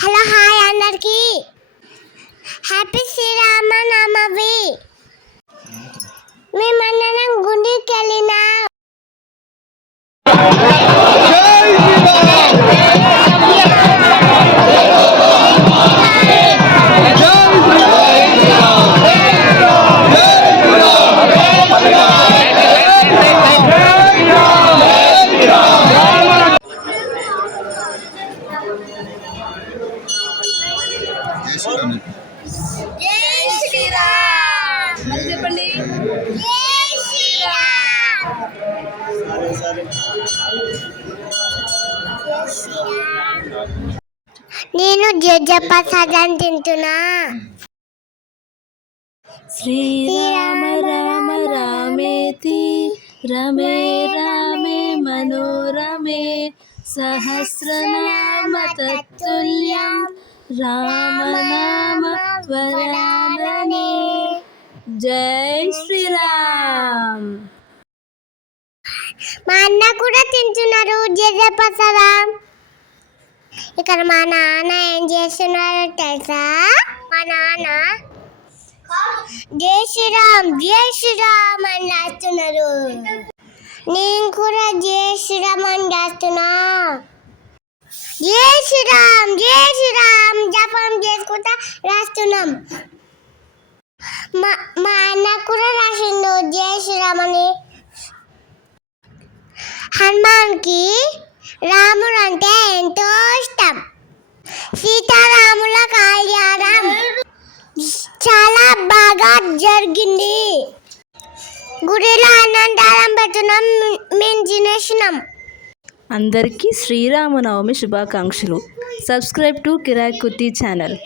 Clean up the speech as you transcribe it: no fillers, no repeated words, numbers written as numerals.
Hello hi అందరికి happy Sri Rama Navami. మేమందరం గుడికి వెళ్ళినా. జై శ్రీరామ్. మళ్ళీ చెప్పండి. జై శ్రీరామ్. నేను జపసాదం తింటున్నా. శ్రీరామ రామ రామేతి రమే రామే మనోరమే సహస్రనామ తత్తుల్యం రామనామ వరాననే. జై శ్రీరామ్. మా అన్న కూడా తింటున్నారు జపసాదం. ఇక్కడ మా నాన్న ఏం చేస్తున్నారో తెలుసా? మా నాన్న జై శ్రీరామ్ అని రాస్తున్నారు. నేను కూడా జై శ్రీరామ్ అని రాస్తున్నా. జై శ్రీరామ్ జపం చేసుకుంటా రాస్తున్నాం. మా అన్న కూడా రాసిండు జై శ్రీరామ్ అని. హనుమాన్కి రాముడు అంటే ఎంతో ఇష్టం. సీతారాముల కళ్యాణం చాలా బాగా జరిగింది. గుడిలో అన్నందానం పెట్టున్నాం, మేము తినేసినాం. అందరికీ శ్రీరామనవమి శుభాకాంక్షలు. Subscribe to Kirik kurti channel.